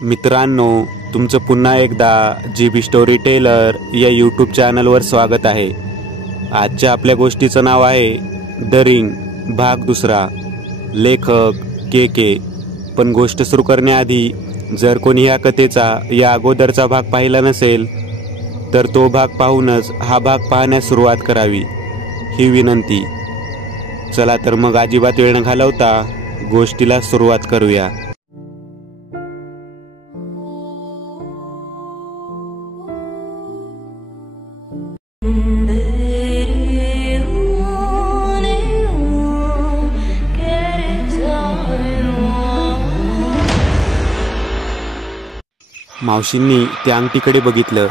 मित्रांनो, तुमचं पुन्हा एकदा जीबी स्टोरी टेलर या यूट्यूब चॅनलवर स्वागत आहे। आजच्या आपल्या गोष्टीचं नाव आहे द रिंग भाग दुसरा, लेखक के। पण गोष्ट सुरू करण्याआधी जर कोणी या कथेचा या अगोदरचा भाग पाहिला नसेल तर तो भाग पाहूनच हा भाग पाहण्यास सुरुवात करावी ही विनंती। चला तर मग अजिबात वेळ न घालवता गोष्टीला सुरुवात करूया। मावशींनी त्या अंगठीकडे बघितलं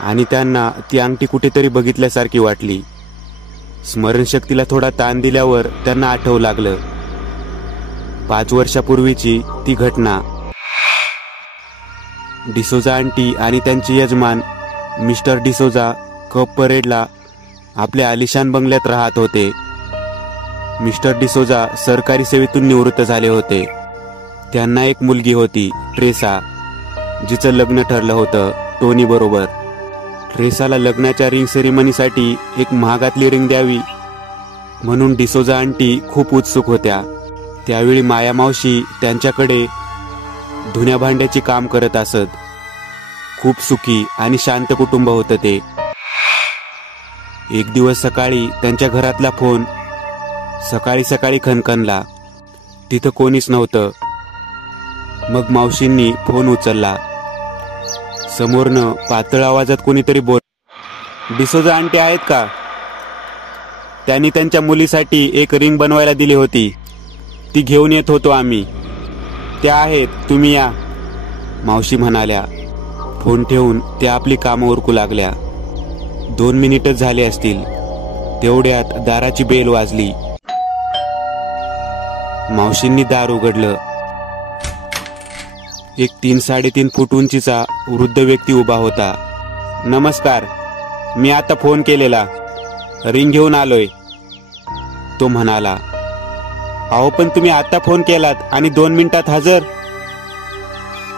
आणि त्यांना ती अंगठी कुठेतरी बघितल्यासारखी वाटली। स्मरणशक्तीला थोडा ताण दिल्यावर त्यांना आठवू लागलं 5 वर्षापूर्वीची ती घटना। डिसोजा आंटी आणि त्यांचे यजमान मिस्टर डिसोजा कप परेडला आपल्या आलिशान बंगल्यात राहत होते। मिस्टर डिसोजा सरकारी सेवेतून निवृत्त झाले होते। त्यांना एक मुलगी होती, ट्रेसा, जिचं लग्न ठरलं होतं टोनी बरोबर। ट्रेसाला लग्नाच्या रिंग सेरेमनीसाठी एक महागातली रिंग द्यावी म्हणून डिसोजा आंटी खूप उत्सुक होत्या। त्यावेळी माया मावशी त्यांच्याकडे धुण्या भांड्याचे काम करत असत। खूप सुखी आणि शांत कुटुंब होतं ते। एक दिवस सकाळी त्यांच्या घरातला फोन सकाळी खणखणला। तिथं कोणीच नव्हतं। मग मावशींनी फोन उचलला। समोरनं पातळ आवाजात कोणीतरी बोल, डिसोजा आंटी आहेत का? त्यांनी त्यांच्या मुलीसाठी एक रिंग बनवायला दिली होती, ती घेऊन येत होतो आम्ही। त्या आहेत, तुम्ही या, मावशी म्हणाल्या। फोन ठेवून त्या आपली कामं उरकू लागल्या। 2 मिनिटच झाले असतील तेवढ्यात दाराची बेल वाजली। मावशींनी दार उघडलं। एक 3-3.5 फूट उंचीचा वृद्ध व्यक्ती उभा होता। नमस्कार, मी आता फोन केलेला, रिंग घेऊन आलोय, तो म्हणाला। अहो पण तुम्ही आता फोन केलात आणि 2 मिनिटात हजर?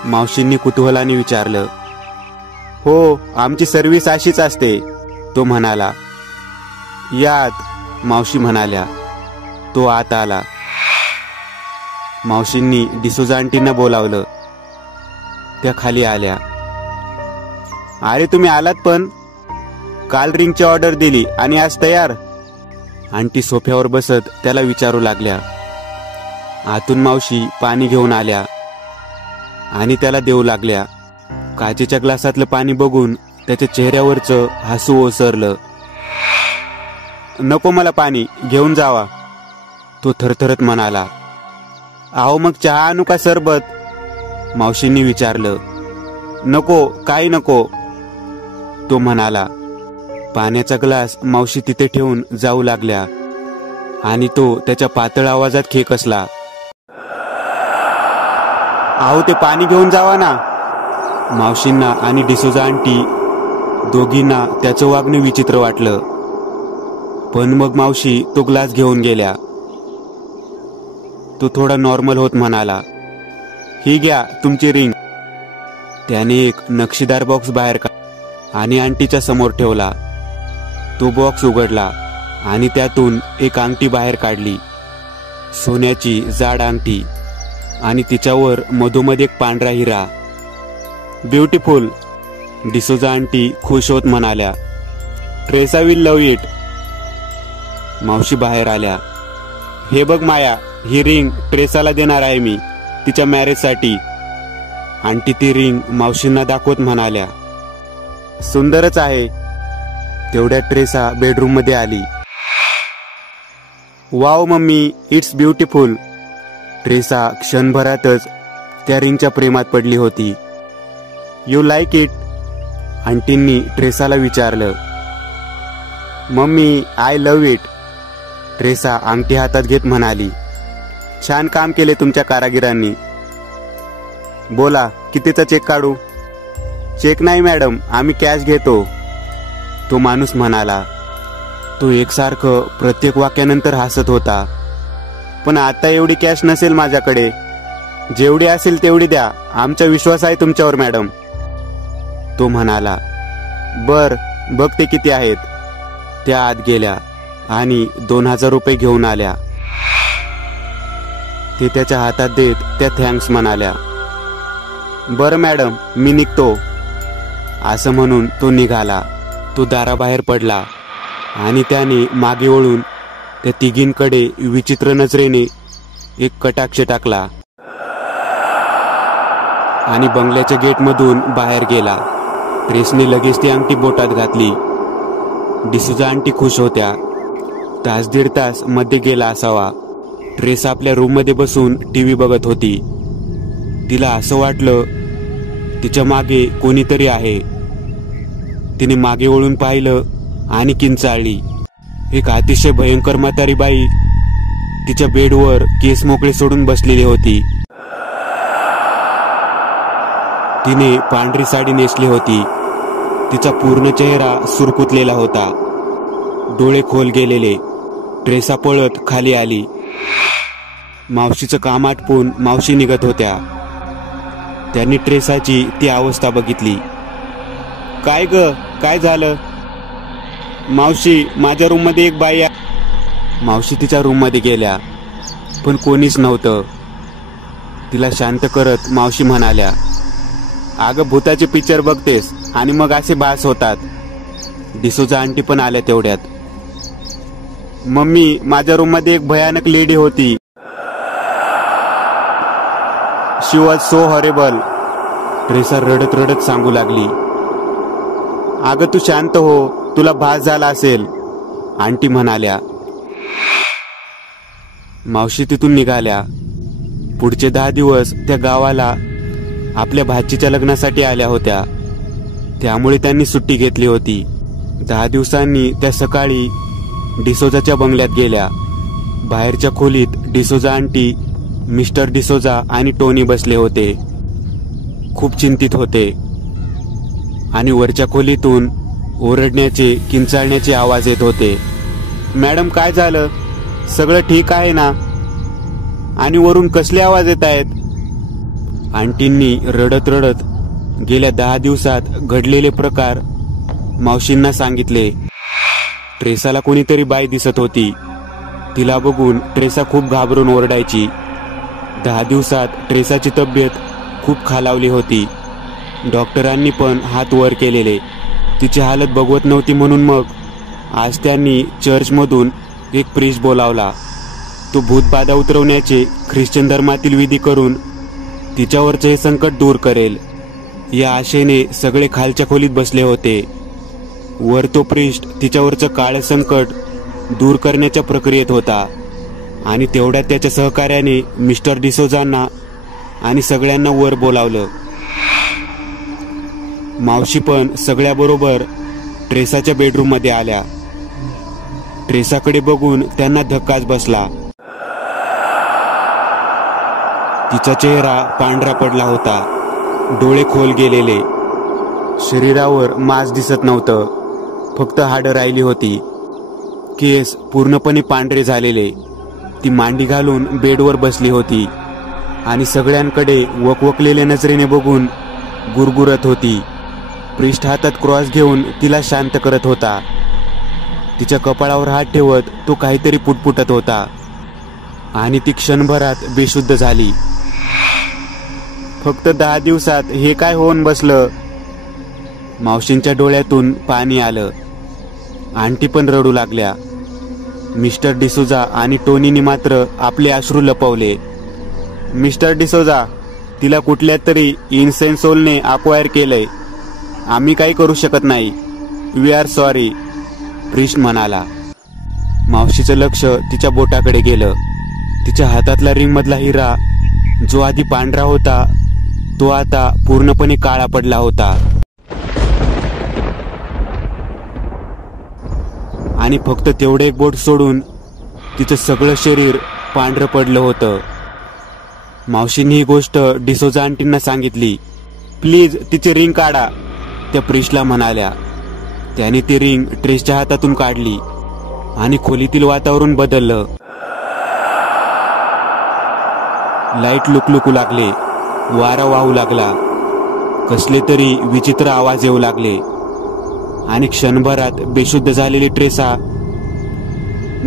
मावशींनी कुतूहलाने विचारलं। हो, आमची सर्व्हिस अशीच असते, तो म्हणाला। यात, मावशी म्हणाल्या। तो आत आला। मावशींनी डिसोजा आंटींना बोलावलं। त्या खाली आल्या। अरे तुम्ही आलात, पण काल रिंगची ऑर्डर दिली आणि आज तयार? आंटी सोफ्यावर बसत त्याला विचारू लागल्या। आतून मावशी पाणी घेऊन आल्या आणि त्याला देऊ लागल्या। काचेच्या ग्लासातलं पाणी बघून त्याच्या चेहऱ्यावरचं हसू ओसरलं। नको मला पाणी, घेऊन जावा, तो थरथरत म्हणाला। अहो मग चहा आणू का सरबत? मावशींनी विचारलं। नको, काही नको, तो म्हणाला। पाण्याचा ग्लास मावशी तिथे ठेवून जाऊ लागल्या आणि तो त्याच्या पातळ आवाजात खेकसला। अहो ते पाणी घेऊन जावा ना। मावशींना आणि डिसोजा आंटी दोघींना त्याचं वागणं विचित्र वाटलं, पण मग मावशी तो ग्लास घेऊन गेल्या। तो थोडा नॉर्मल होत म्हणाला, ही घ्या तुमची रिंग। त्याने एक नक्षीदार बॉक्स बाहेर काढला आणि आंटीच्या समोर ठेवला। तो बॉक्स उघडला आणि त्यातून एक अंगठी बाहेर काढली, सोन्याची जाड अंगठी, आणि तिच्यावर मधोमध एक पांढरा हिरा। ब्युटिफुल, डिसोजा आंटी खुश होत म्हणाल्या। Teresa will love it. मावशी बाहेर आल्या। हे बघ माया, ही रिंग ट्रेसाला देणार आहे मी तिच्या मॅरेजसाठी। आंटी ती रिंग मावशींना दाखवत म्हणाल्या। सुंदरच आहे। तेवढ्यात ट्रेसा बेडरूम मध्ये आली। Wow mummy, it's beautiful. Tresa क्षणभरातच त्या रिंगच्या प्रेमात पडली होती। You like it? आंटींनी ट्रेसाला विचारलं। Mummy, I love it, Tresa अंगठी हातात घेत म्हणाली। छान काम केले तुमच्या कारागिरांनी। बोला, कितीचा चेक काढू? चेक नाही मॅडम, आम्ही कॅश घेतो, तो माणूस म्हणाला। तो एकसारखं प्रत्येक वाक्यानंतर हसत होता। पण आता एवढी कॅश नसेल माझ्याकडे, जेवढी असेल तेवढी द्या, आमचा विश्वास आहे तुमच्यावर मॅडम. तो म्हणाला. बर, बघते किती आहेत. त्या आत गेल्या आणि 2000 रुपये घेऊन आल्या. ते त्याच्या हातात देत त्या थँक्स म्हणाल्या. बरं मॅडम, मी निघतो. असं म्हणून तो निघाला. तो दाराबाहेर पडला आणि त्याने मागे वळून त्या तिघींकडे विचित्र नजरेने एक कटाक्ष टाकला आणि बंगल्याच्या गेटमधून बाहेर गेला. ट्रेसने लगेच ती अंगठी बोटात घातली. डिसूजा आंटी खुश होत्या. तास दीड तास मध्ये गेला असावा. ट्रेस आपल्या रूममध्ये बसून टीव्ही बघत होती. तिला असं वाटलं तिच्या मागे कोणीतरी आहे. तिने मागे वळून पाहिलं आणि किंचाळली. एक अतिशय भयंकर म्हातारी बाई तिच्या बेडवर केस मोकळे सोडून बसलेली होती. तिने पांढरी साडी नेसली होती. तिचा पूर्ण चेहरा सुरकुतलेला होता, डोळे खोल गेलेले. ट्रेसा पळत खाली आली. मावशीचं काम आटपून मावशी निघत होत्या. त्यांनी ट्रेसाची ती अवस्था बघितली. काय ग, काय झालं? मावशी, माझ्या रूममध्ये एक बाई आहे. मावशी तिच्या रूममध्ये गेल्या, पण कोणीच नव्हतं. तिला शांत करत मावशी म्हणाल्या. अगं, भूताचे पिक्चर बघतेस आणि मग असे भास होतात. डिसूजा आंटी पण आल्या तेवढ्यात. मम्मी, माझ्या रूममध्ये एक भयानक लेडी होती. शी वॉज सो हॉरेबल. ट्रेसा रडत रडत सांगू लागली. अगं, तू शांत हो, तुला भास झाला असेल, आंटी म्हणाल्या. मावशी तिथून निघाल्या. पुढचे 10 दिवस त्या गावाला आपल्या भाचीच्या लग्नासाठी आल्या होत्या, त्यामुळे त्यांनी सुट्टी घेतली होती. 10 दिवसांनी त्या सकाळी डिसोजाच्या बंगल्यात गेल्या. बाहेरच्या खोलीत डिसोजा आंटी, मिस्टर डिसोजा आणि टोनी बसले होते. खूप चिंतित होते आणि वरच्या खोलीतून ओरडण्याचे, किंचाळण्याचे आवाज येत होते. मॅडम, काय झालं? सगळं ठीक आहे ना? आणि वरून कसले आवाज येत आहेत? आंटींनी रडत रडत गेल्या 10 दिवसात घडलेले प्रकार मावशींना सांगितले. ट्रेसाला कोणीतरी बाई दिसत होती. तिला बघून ट्रेसा खूप घाबरून ओरडायची. 10 दिवसात ट्रेसाची तब्येत खूप खालावली होती. डॉक्टरांनी पण हात वर केलेले. तिची हालत बघवत नव्हती, म्हणून मग आज त्यांनी चर्चमधून एक प्रीस्ट बोलावला. तो भूतबाधा उतरवण्याचे ख्रिश्चन धर्मातील विधी करून तिच्यावरचे हे संकट दूर करेल, या आशेने सगळे खालच्या खोलीत बसले होते. वर तो प्रीस्ट तिच्यावरचं काळं संकट दूर करण्याच्या प्रक्रियेत होता आणि तेवढ्यात त्याच्या सहकार्याने मिस्टर डिसोजांना आणि सगळ्यांना वर बोलावलं. मावशी पण सगळ्याबरोबर ट्रेसाच्या बेडरूममध्ये आल्या. ट्रेसाकडे बघून त्यांना धक्काच बसला. तिचा चेहरा पांढरा पडला होता, डोळे खोल गेलेले. शरीरावर मांस दिसत नव्हतं, फक्त हाडं राहिली होती. केस पूर्णपणे पांढरे झालेले. ती मांडी घालून बेडवर बसली होती आणि सगळ्यांकडे वकवकलेल्या नजरेने बघून गुरगुरत होती. प्रिस्ट हातात क्रॉस घेऊन तिला शांत करत होता. तिच्या कपाळावर हात ठेवत तो काहीतरी पुटपुटत होता आणि ती क्षणभरात बेशुद्ध झाली. फक्त 10 दिवसात हे काय होऊन बसलं? मावशींच्या डोळ्यातून पाणी आलं. आंटी पण रडू लागल्या. मिस्टर डिसोजा आणि टोनीने मात्र आपले अश्रू लपवले. मिस्टर डिसोजा, तिला कुठल्या तरी इनसेन सोलने अक्वायर केलंय. आम्ही काही करू शकत नाही. वी आर सॉरी, प्रिस्ट म्हणाला. मावशीचं लक्ष तिच्या बोटाकडे गेलं. तिच्या हातातला रिंगमधला हिरा, जो आधी पांढरा होता, तो आता पूर्णपणे काळा पडला होता आणि फक्त तेवढे एक बोट सोडून तिचं सगळं शरीर पांढरं पडलं होतं. मावशींनी ही गोष्ट डिसोजा आंटींना सांगितली. प्लीज तिची रिंग काढा, त्या प्रिस्टला म्हणाल्या. त्याने ती रिंग ट्रेसच्या हातातून काढली आणि खोलीतील वातावरण बदललं. लाईट लुकलुकू लागले, वारा वाहू लागला, कसले तरी विचित्र आवाज येऊ लागले आणि क्षणभरात बेशुद्ध झालेली ट्रेसा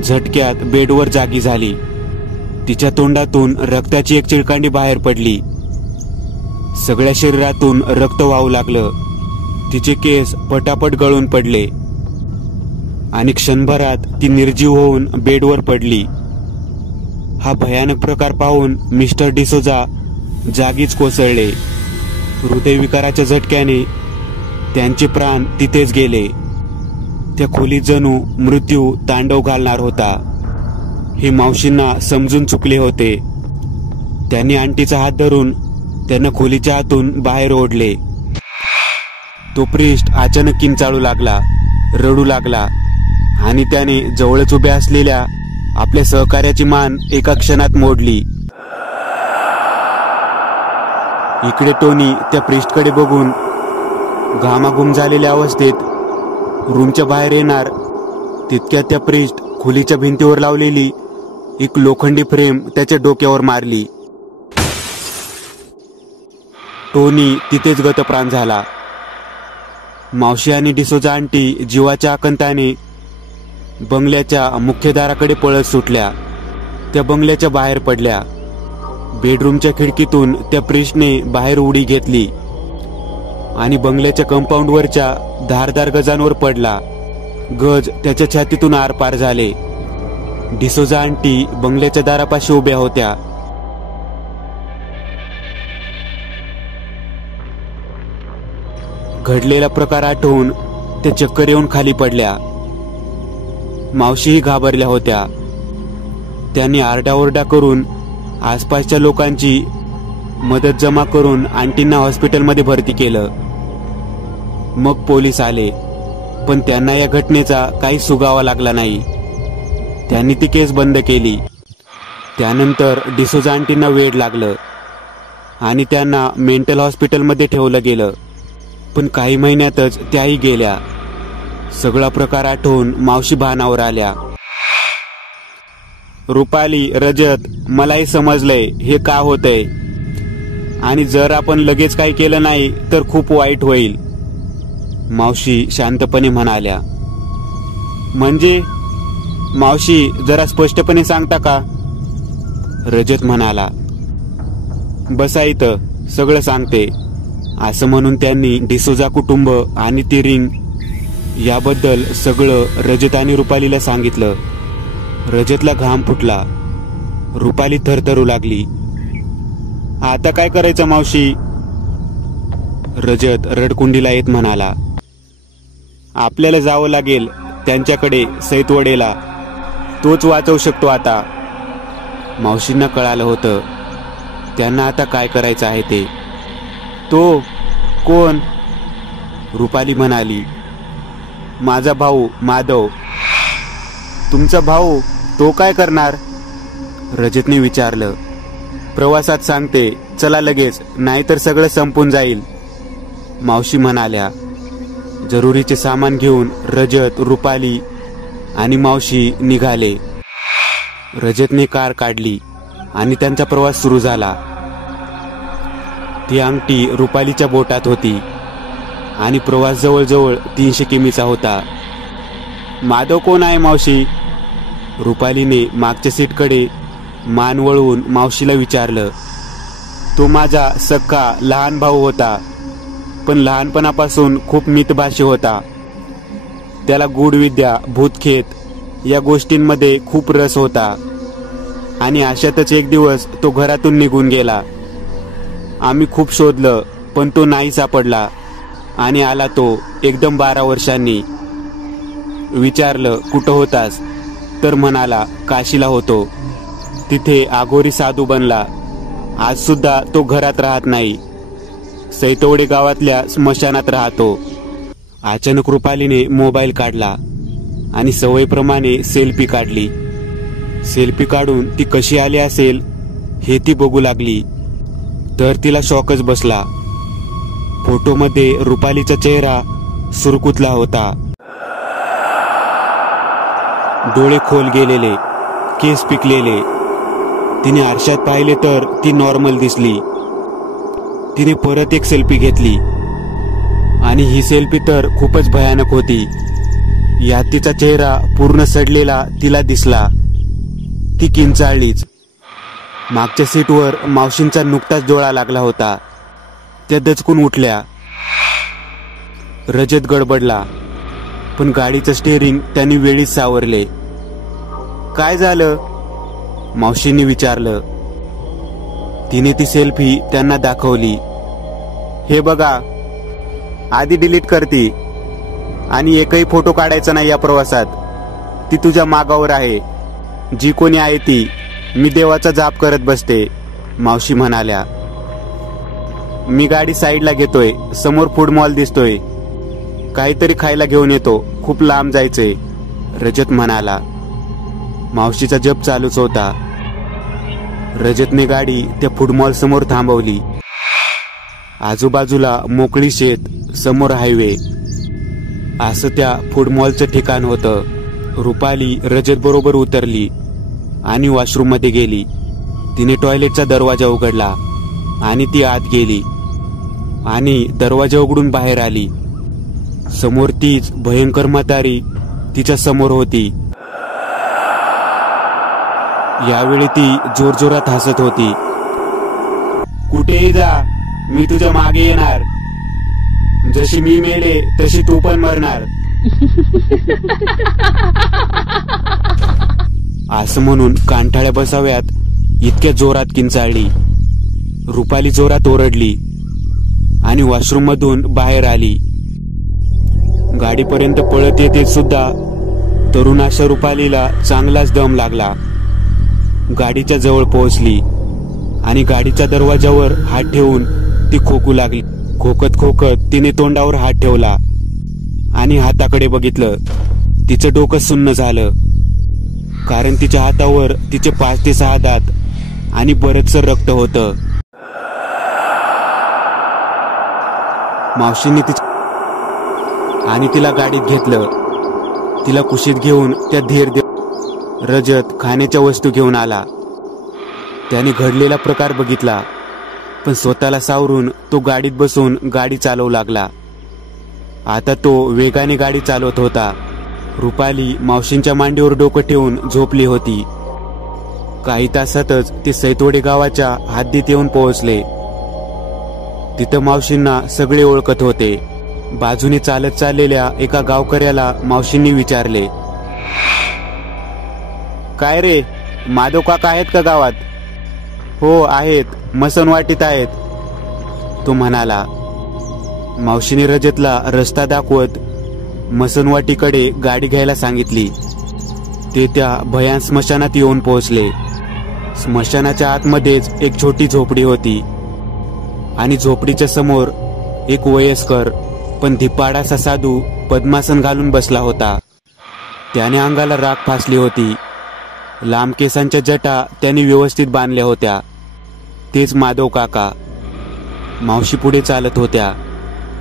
झटक्यात बेडवर जागी झाली. तिच्या तोंडातून रक्ताची एक चिळकांडी बाहेर पडली. सगळ्या शरीरातून रक्त वाहू लागलं. तिचे केस पटापट गळून पडले आणि क्षणभरात ती निर्जीव होऊन बेडवर पडली. हा भयानक प्रकार पाहून मिस्टर डिसोजा जागीच कोसळले. हृदयविकाराच्या झटक्याने त्यांचे प्राण तिथेच गेले. त्या खोलीत जणू मृत्यू तांडव घालणार होता. हे मावशींना समजून चुकले होते. त्यांनी आंटीचा हात धरून त्यांना खोलीच्या आतून बाहेर ओढले. तो प्रिस्ट अचानक किंचाळू लागला, रडू लागला आणि त्याने जवळच उभ्या असलेल्या आपल्या सहकार्याची मान एका क्षणात मोडली. इकडे टोनी त्या प्रिस्टकडे बघून घामाघूम झालेल्या अवस्थेत रूमच्या बाहेर येणार तितक्यात त्या प्रिस्ट खोलीच्या भिंतीवर लावलेली एक लोखंडी फ्रेम त्याच्या डोक्यावर मारली. टोनी तिथेच गतप्राण झाला. मावशी आणि डिसोजा आंटी जीवाच्या आकंताने बंगल्याच्या मुख्य दाराकडे पळत सुटल्या. त्या बंगल्याच्या बाहेर पडल्या. बेडरूमच्या खिडकीतून त्या प्रिस्टने बाहेर उडी घेतली आणि बंगल्याच्या कंपाऊंडवरच्या धारदार गजांवर पडला. गज त्याच्या छातीतून आरपार झाले. डिसोजा आंटी बंगल्याच्या दारापाशी उभ्या होत्या. घडलेला प्रकार आठवून त्या चक्कर येऊन खाली पडल्या. मावशीही घाबरल्या होत्या. त्यांनी आरडाओरडा करून आसपासच्या लोकांची मदत जमा करून आंटींना हॉस्पिटलमध्ये भरती केलं. मग पोलीस आले, पण त्यांना या घटनेचा काही सुगावा लागला नाही. त्यांनी ती केस बंद केली. त्यानंतर डिसोजा आंटींना वेड लागलं आणि त्यांना मेंटल हॉस्पिटलमध्ये ठेवलं गेलं. पण काही महिन्यातच त्याही गेल्या. सगळा प्रकार आठवून मावशी भानावर आल्या. रुपाली, रजत, मलाही समजलंय हे का होतंय आणि जर आपण लगेच काही केलं नाही तर खूप वाईट होईल, मावशी शांतपणे म्हणाल्या. म्हणजे मावशी, जरा स्पष्टपणे सांगता का? रजत म्हणाला. बसा इथं, सगळं सांगते, असं म्हणून त्यांनी डिसोजा कुटुंब आणि ती रिंग याबद्दल सगळं रजत आणि रुपालीला सांगितलं. रजतला घाम फुटला. रुपाली थरथरू लागली. आता काय करायचं मावशी? रजत रडकुंडीला येत म्हणाला. आपल्याला जावं लागेल त्यांच्याकडे, सैतवडेला. तोच वाचवू शकतो आता. मावशींना कळालं होतं त्यांना आता काय करायचं आहे ते. तो कोण? रुपाली म्हणाली. माझा भाऊ माधव. तुमचा भाऊ? तो काय करणार? रजतने विचारलं. प्रवासात सांगते, चला लगेच, नाहीतर सगळं संपून जाईल, मावशी म्हणाल्या. जरुरीचे सामान घेऊन रजत, रुपाली आणि मावशी निघाले. रजतने कार काढली आणि त्यांचा प्रवास सुरू झाला. ती अंगठी रुपालीच्या बोटात होती आणि प्रवास जवळजवळ 300 किमीचा होता. माधव कोण आहे मावशी? रुपालीने मागच्या सीटकडे मान वळवून मावशीला विचारलं. तो माझा सख्खा लहान भाऊ होता, पण लहानपणापासून खूप मितभाषी होता. त्याला गूढविद्या, भूतखेत या गोष्टींमध्ये खूप रस होता आणि अशातच एक दिवस तो घरातून निघून गेला. आम्ही खूप शोधलं, पण तो नाही सापडला आणि आला तो एकदम 12 वर्षांनी. विचारलं कुठं होतास, तर म्हणाला काशीला होतो. तिथे आघोरी साधू बनला. आज सुद्धा तो घरात राहत नाही, सैतवडे गावातल्या स्मशानात राहतो. अचानक रुपालीने मोबाईल काढला आणि सवयीप्रमाणे सेल्फी काढली. सेल्फी काढून ती कशी आली असेल हे ती बघू लागली, तर तिला शॉकच बसला. फोटोमध्ये रुपालीचा चेहरा सुरकुतला होता. डोळे खोल गेलेले, केस पिकलेले. तिने आरशात पाहिले तर ती नॉर्मल दिसली. तिने परत एक सेल्फी घेतली आणि ही सेल्फी तर खूपच भयानक होती. यात तिचा चेहरा पूर्ण सडलेला तिला दिसला. ती किंचाळलीच. मागच्या सीटवर मावशींचा नुकताच डोळा लागला होता. त्या दचकून उठल्या. रजत गडबडला, पण गाडीचं स्टेअरिंग त्यांनी वेळीच सावरले. काय झालं? मावशींनी विचारलं. तिने ती सेल्फी त्यांना दाखवली. हे बघा, आधी डिलीट करती आणि एकही फोटो काढायचा नाही या प्रवासात. ती तुझ्या मागावर आहे. जी कोणी आहे ती. मी देवाचा जाप करत बसते, मावशी म्हणाल्या. मी गाडी साईडला घेतोय. समोर फूड मॉल दिसतोय. काहीतरी खायला घेऊन येतो. खूप लांब जायचंय, रजत म्हणाला. मावशीचा जप चालूच होता. रजतने गाडी त्या फूड मॉल समोर थांबवली. आजूबाजूला मोकळी शेत, समोर हायवे. असं त्या फूड मॉलचं ठिकाण होतं. रुपाली रजत बरोबर उतरली आणि वॉशरूम मध्ये गेली. तिने टॉयलेटचा दरवाजा उघडला आणि ती आत गेली आणि दरवाजा उघडून बाहेर आली. समोर तीच भयंकर म्हातारी तिच्या समोर होती. यावेळी ती जोरजोरात हसत होती. कुठेही जा, मी तुझ्या मागे येणार. जशी मी मेले तशी तू पण मरणार. असं म्हणून कांठाळ्या बसाव्यात इतक्या जोरात किंचाळली. रुपाली जोरात ओरडली आणि वॉशरूम मधून बाहेर आली. गाडीपर्यंत पळत येते सुद्धा तरुणाशा रुपालीला चांगलाच दम लागला. गाडीच्या जवळ पोहोचली आणि गाडीच्या दरवाजावर हात ठेवून ती खोकू लागली. खोकत खोकत तिने तोंडावर हात ठेवला आणि हाताकडे बघितलं. तिचं डोकं सुन्न झालं, कारण तिच्या हातावर तिचे 5 ते 6 दात आणि बरंचसं रक्त होतं. मावशींनी आणि तिला गाडीत घेतलं. तिला कुशीत घेऊन त्या धीर रजत खाण्याच्या वस्तू घेऊन आला. त्याने घडलेला प्रकार बघितला, पण स्वतःला सावरून तो गाडीत बसून गाडी चालवू लागला. आता तो वेगाने गाडी चालवत होता. रुपाली मावशींच्या मांडीवर डोकं ठेवून झोपली होती. काही तासातच ते सैतवडे गावाच्या हद्दीत येऊन पोहोचले. तिथं मावशींना सगळे ओळखत होते. बाजूने चालत चाललेल्या एका गावकऱ्याला मावशींनी विचारले, काय रे, माधव काका आहेत का गावात? हो आहेत, मसनवाटीत आहेत, तो म्हणाला. मावशीने रजतला रस्ता दाखवत मसनवाटीकडे गाडी घ्यायला सांगितली. ते त्या भयान स्मशानात येऊन पोहोचले. स्मशानाच्या आतमध्येच एक छोटी झोपडी होती आणि झोपडीच्या समोर एक वयस्कर पण धिप्पाडासा साधू पद्मासन घालून बसला होता. त्याने अंगाला राख फासली होती. लांब केसांच्या जटा त्यांनी व्यवस्थित बांधल्या होत्या. तेच माधव काका. मावशी पुढे चालत होत्या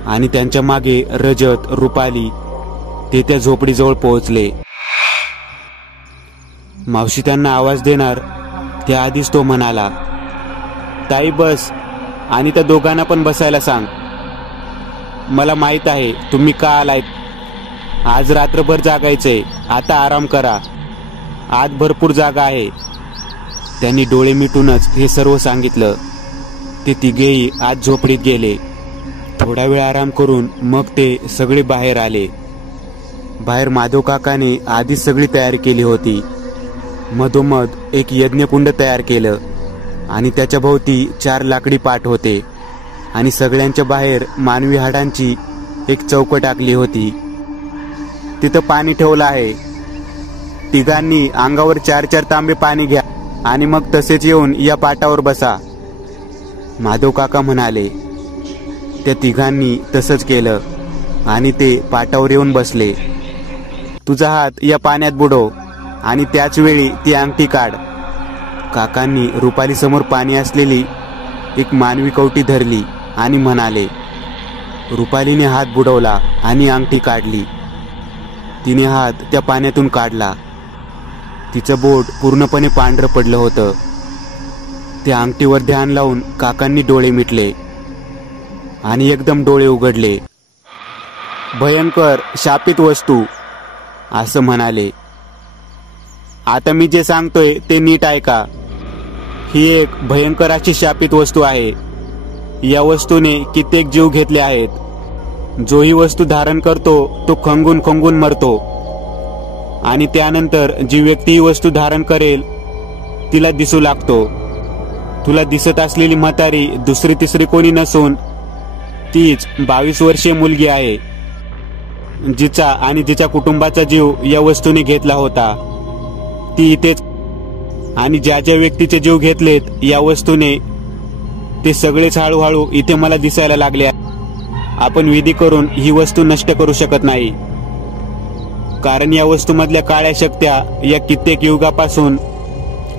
आणि त्यांच्या मागे रजत, रुपाली. ते त्या झोपडीजवळ पोहोचले. मावशी त्यांना आवाज देणार त्याआधीच तो म्हणाला, ताई बस, आणि त्या दोघांना पण बसायला सांग. मला माहित आहे तुम्ही का आलायत. आज रात्रभर जागायचंय. आता आराम करा. आत भरपूर जागा आहे. त्यांनी डोळे मिटूनच हे सर्व सांगितलं. ते तिघेही आज झोपडीत गेले. थोडा वेळ आराम करून मग ते सगळे बाहेर आले. बाहेर माधव काकाने आधीच सगळी तयारी केली होती. मधोमध एक यज्ञकुंड तयार केलं आणि त्याच्या भोवती 4 लाकडी पाट होते आणि सगळ्यांच्या बाहेर मानवी हाडांची एक चौकट टाकली होती. तिथं पाणी ठेवलं आहे. तिघांनी अंगावर 4-4 तांबे पाणी घ्या आणि मग तसेच येऊन या पाटावर बसा, माधव काका म्हणाले. त्या तिघांनी तसंच केलं आणि ते पाटावर येऊन बसले. तुझा हात या पाण्यात बुडव आणि त्याच वेळी ती अंगठी काढ. काकांनी रुपाली समोर पाणी असलेली एक मानवी कवटी धरली आणि म्हणाले. रुपालीने हात बुडवला आणि अंगठी काढली. तिने हात त्या पाण्यातून काढला. तिचं बोट पूर्णपणे पांढरं पडलं होतं त्या अंगठीवर ध्यान लावून काकांनी डोळे मिटले आणि एकदम डोळे उघडले. भयंकर शापित वस्तू असं म्हणाले. आता मी जे सांगतोय ते नीट ऐका. ही एक भयंकर अशी शापित वस्तू आहे. या वस्तूने कित्येक जीव घेतले आहेत. जो ही वस्तू धारण करतो तो खंगून खंगून मरतो आणि त्यानंतर जी व्यक्ती ही वस्तू धारण करेल तिला दिसू लागतो. तुला दिसत असलेली म्हातारी दुसरी तिसरी कोणी नसून तीच 22 वर्षीय मुलगी आहे, जिचा आणि जिच्या कुटुंबाचा जीव या वस्तूने घेतला होता. ती इथेच आणि ज्या ज्या व्यक्तीचे जीव घेतलेत या वस्तूने ते सगळेच हळूहळू इथे मला दिसायला लागले. आपण विधी करून ही वस्तू नष्ट करू शकत नाही, कारण या वस्तूमधल्या काळ्या शक्त्या या कित्येक युगापासून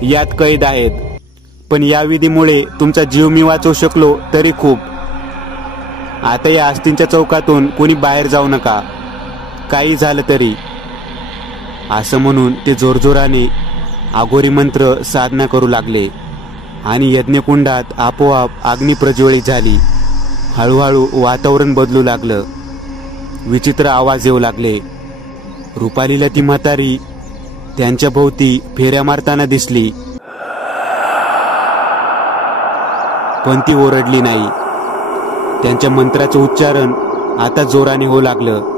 यात कैद आहेत. पण या विधीमुळे तुमचा जीव मी वाचवू शकलो तरी खूप. आता या अस्थींच्या चौकातून कोणी बाहेर जाऊ नका, काही झालं तरी. असं म्हणून ते जोरजोराने आघोरी मंत्र साधना करू लागले आणि यज्ञकुंडात आपोआप अग्नी प्रज्वलित झाली. हळूहळू वातावरण बदलू लागलं. विचित्र आवाज येऊ लागले. रुपालीला ती म्हातारी त्यांच्या भोवती फेऱ्या मारताना दिसली, पण ती ओरडली नाही. त्यांच्या मंत्राचं उच्चारण आता जोराने होऊ लागलं.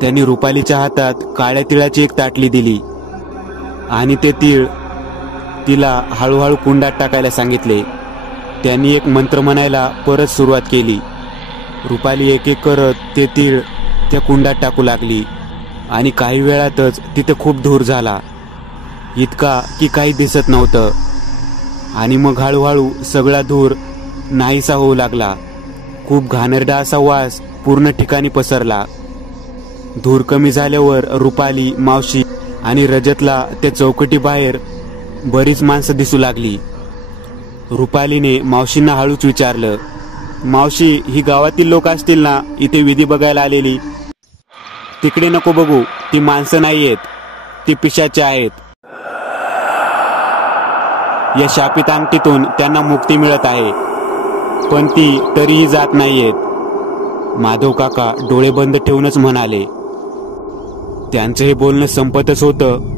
त्यांनी रुपालीच्या हातात काळ्या तिळाची एक ताटली दिली आणि ते तीळ तिला हळूहळू कुंडात टाकायला सांगितले. त्यांनी एक मंत्र म्हणायला परत सुरुवात केली. रुपाली एक एक करत ते तीळ त्या कुंडात टाकू लागली आणि काही वेळातच तिथे खूप धूर झाला, इतका की काही दिसत नव्हतं. आणि मग हळूहळू सगळा धूर नाहीसा होऊ लागला. खूप घाणेरडा असा वास पूर्ण ठिकाणी पसरला. धूर कमी झाल्यावर रुपाली, मावशी आणि रजतला त्या चौकटी बाहेर बरीच माणसं दिसू लागली. रुपालीने मावशींना हळूच विचारलं, मावशी, ही गावातील लोक असतील ना इथे विधी बघायला आलेली? तिकडे नको बघू, ती माणसं नाहीयेत, ती पिशाचे आहेत. या शापित अंगठीतून त्यांना मुक्ती मिळत आहे, पण ती तरीही जात नाहीयेत. माधव काका डोळे बंद ठेवूनच म्हणाले. त्यांचं हे बोलणं संपतच होतं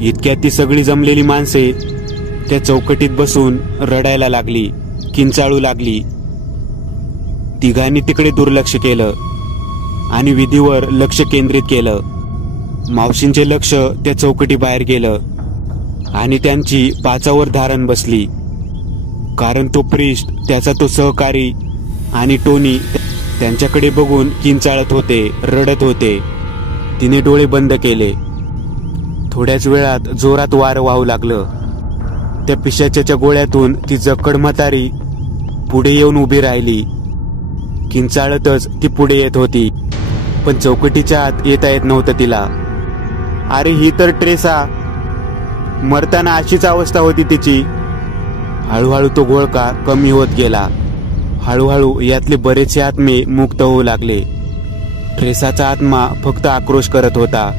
इतक्यात ती सगळी जमलेली माणसे त्या चौकटीत बसून रडायला लागली, किंचाळू लागली. तिघांनी तिकडे दुर्लक्ष केलं आणि विधीवर लक्ष केंद्रित केलं. मावशींचे लक्ष त्या चौकटी बाहेर गेलं आणि त्यांची पाचावर धारण बसली, कारण तो प्रिस्ट, त्याचा तो सहकारी आणि टोनी त्यांच्याकडे बघून किंचाळत होते, रडत होते. तिने डोळे बंद केले. थोड्याच वेळात जोरात वारं वाहू लागलं. त्या पिशाच्याच्या गोळ्यातून ती जक्कड म्हातारी पुढे येऊन उभी राहिली. किंचाळतच ती पुढे येत होती, पण चौकटीच्या आत येता येत नव्हतं तिला. अरे, ही तर ट्रेसा, मरताना अशीच अवस्था होती तिची. हळूहळू तो गोळका कमी होत गेला. हळूहळू यातले बरेचसे आत्मे मुक्त होऊ लागले. ट्रेसाचा आत्मा फक्त आक्रोश करत होता,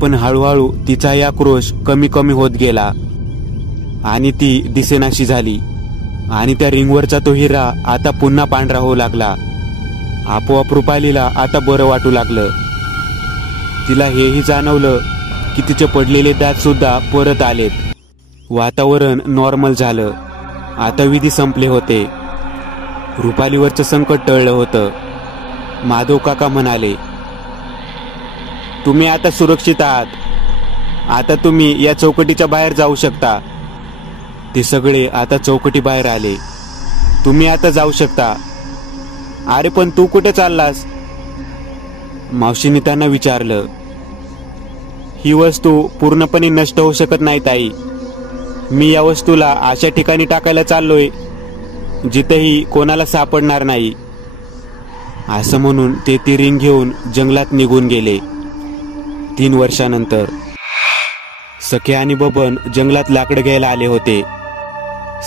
पण हळूहळू तिचाही आक्रोश कमी कमी होत गेला आणि ती दिसेनाशी झाली. आणि त्या रिंगवरचा तो हिरा आता पुन्हा पांढरा होऊ लागला. आपोआप रुपालीला आता बरं वाटू लागलं. तिला हेही जाणवलं की तिचे पडलेले दात सुद्धा परत आलेत. वातावरण नॉर्मल झालं. आता विधी संपले होते. रुपालीवरचं संकट टळलं होतं. माधव काका म्हणाले, तुम्ही आता सुरक्षित आहात. आता तुम्ही या चौकटीच्या बाहेर जाऊ शकता. ते सगळे आता चौकटी बाहेर आले. तुम्ही आता जाऊ शकता. अरे, पण तू कुठे चाललास? मावशीने त्यांना विचारलं. ही वस्तू पूर्णपणे नष्ट होऊ शकत नाही ताई. मी या वस्तूला अशा ठिकाणी टाकायला चाललोय जिथेही कोणाला सापडणार नाही. असं म्हणून ते ती रिंग घेऊन जंगलात निघून गेले. 3 वर्षानंतर सख्या आणि बबन जंगलात लाकडं घ्यायला आले होते.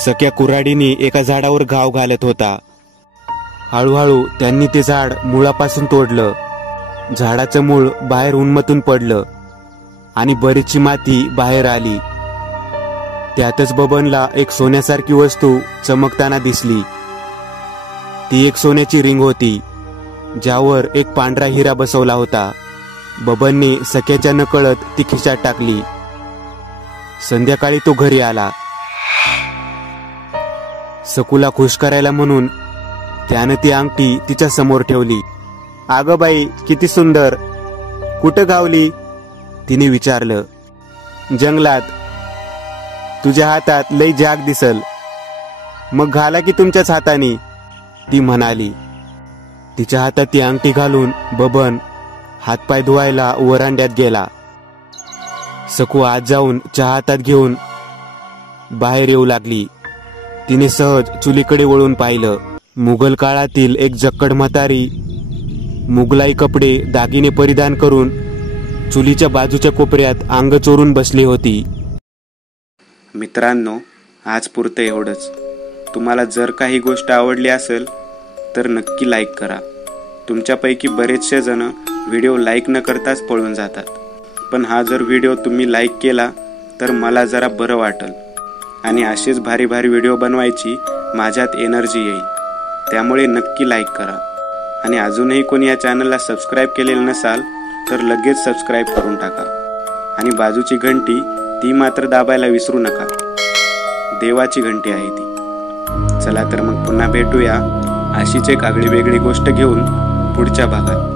सख्या कुऱ्हाडीने एका झाडावर घाव घालत होता. हळूहळू त्यांनी ते झाड मुळापासून तोडलं. झाडाचं मूळ बाहेर उन्मतून पडलं आणि बरीचशी माती बाहेर आली. त्यातच बबनला एक सोन्यासारखी वस्तू चमकताना दिसली. ती एक सोन्याची रिंग होती, ज्यावर एक पांढरा हिरा बसवला होता. बबनने सख्याच्या नकळत ती खिशात टाकली. संध्याकाळी तो घरी आला. सकूला खुश करायला म्हणून त्यानं ती अंगठी तिच्या समोर ठेवली. "अगं बाई, किती सुंदर! कुठं गावली?" तिने विचारलं. "जंगलात. तुझ्या हातात लई जाग दिसल." "मग घाला की तुमच्याच हाताने," ती म्हणाली. तिच्या हातात ती अंगठी घालून बबन हातपाय धुवायला वरांड्यात गेला. सकू आत जाऊन चहा हातात घेऊन बाहेर येऊ लागली. तिने सहज चुलीकडे वळून पाहिलं. मुघल काळातील एक जक्कड म्हातारी मुघलाई कपडे दागिने परिधान करून चुलीच्या बाजूच्या कोपऱ्यात अंग चोरून बसली होती. मित्रांनो, आज पुरतं एवढंच. तुम्हाला जर काही गोष्ट आवडली असेल तर नक्की लाईक करा. तुमच्यापैकी बरेचसे जण व्हिडिओ लाईक न करताच पळून जातात, पण हा जर व्हिडिओ तुम्ही लाईक केला तर मला जरा बरं वाटेल आणि असेच भारी भारी व्हिडिओ बनवायची माझ्यात एनर्जी येईल. त्यामुळे नक्की लाईक करा. आणि अजूनही कोणी या चॅनलला सबस्क्राईब केलेलं नसाल तर लगेच सबस्क्राईब करून टाका. आणि बाजूची घंटी ती मात्र दाबायला विसरू नका. देवाची घंटी आहे ती. चला तर मग पुन्हा भेटूया अशीच एक आगळी वेगळी गोष्ट घेऊन पुढच्या भागात.